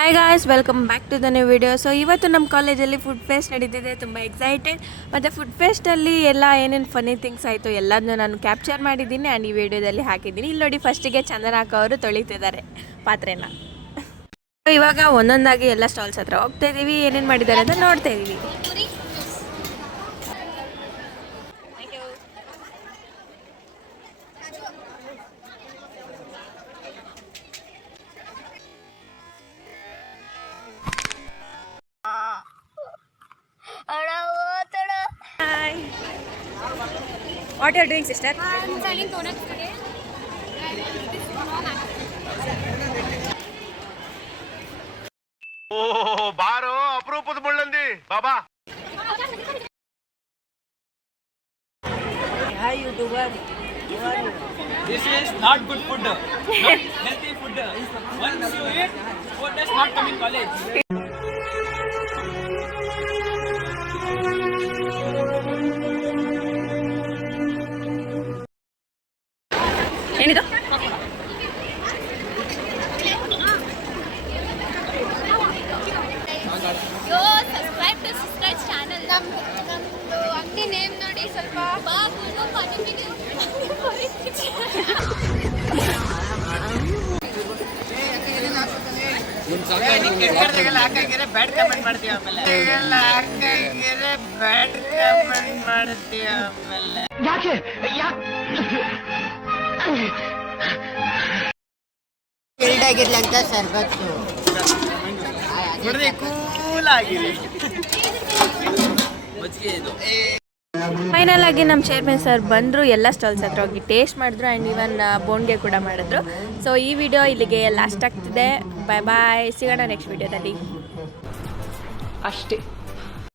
Hi guys, welcome back to the new video. So ಇವತ್ತು ನಮ್ಮ ಕಾಲೇಜಲ್ಲಿ ಫುಡ್ ಫೆಸ್ಟ್ ನಡೀತಿದೆ. ತುಂಬ ಎಕ್ಸೈಟೆಡ್. ಮತ್ತು ಫುಡ್ ಫೆಸ್ಟಲ್ಲಿ ಎಲ್ಲ ಏನೇನು ಫನ್ನಿ ಥಿಂಗ್ಸ್ ಆಯಿತು ಎಲ್ಲದನ್ನೂ ನಾನು ಕ್ಯಾಪ್ಚರ್ ಮಾಡಿದ್ದೀನಿ ಆ್ಯಂಡ್ ಈ ವಿಡಿಯೋದಲ್ಲಿ ಹಾಕಿದ್ದೀನಿ. ಇಲ್ಲಿ ನೋಡಿ, ಫಸ್ಟಿಗೆ ಚಂದನಾಕ ಅವರು ತೊಳಿತಿದ್ದಾರೆ ಪಾತ್ರೆನ. ಇವಾಗ ಒಂದೊಂದಾಗಿ ಎಲ್ಲ ಸ್ಟಾಲ್ಸ್ ಹತ್ರ ಹೋಗ್ತಾ ಇದ್ದೀವಿ, ಏನೇನು ಮಾಡಿದ್ದಾರೆ ಅಂತ ನೋಡ್ತಾ ಇದ್ದೀವಿ. Hi. What are you doing, sister? I'm selling donuts today. ಓಹ್ ಬಾರೋ ಅಪರೂಪದ ಮುಳ್ಳಂದಿ ಬಾಬಾ. Hi, YouTuber. This is not good food, not healthy food. Once you eat, food does not come in college. ಏನಿದು? Yo, subscribe to sister's channel. ನಮ್ದು ಅಂಗಡಿ name ನೋಡಿ ಸ್ವಲ್ಪ. ಬಾಬುನು ಪನಿಮಿನಿ. Bad comment ಮಾಡ್ತೀವಿ ಆಮೇಲೆ. Bad comment ಮಾಡ್ತೀವಿ ಆಮೇಲೆ. ಯಾಕೆ ಫಿಲ್ಡ್ ಆಗಿರ್ಲಂತ ಸರ್ಬತ್ತು ಕೂಲ್ ಆಗಿದೆ. ಫೈನಲ್ ಆಗಿ ನಮ್ಮ ಚೇರ್ಮನ್ ಸರ್ ಬಂದರು, ಎಲ್ಲ ಸ್ಟಾಲ್ಸ್ ಹತ್ರ ಹೋಗಿ ಟೇಸ್ಟ್ ಮಾಡಿದ್ರು ಆ್ಯಂಡ್ ಇವನ್ ಬೋಂಡ್ಗೆ ಕೂಡ ಮಾಡಿದ್ರು. ಸೊ ಈ ವಿಡಿಯೋ ಇಲ್ಲಿಗೆ ಲಾಸ್ಟ್ ಆಗ್ತಿದೆ. ಬಾಯ್ ಬಾಯ್, ಸಿಗೋಣ ನೆಕ್ಸ್ಟ್ ವಿಡಿಯೋದಲ್ಲಿ ಅಷ್ಟೇ.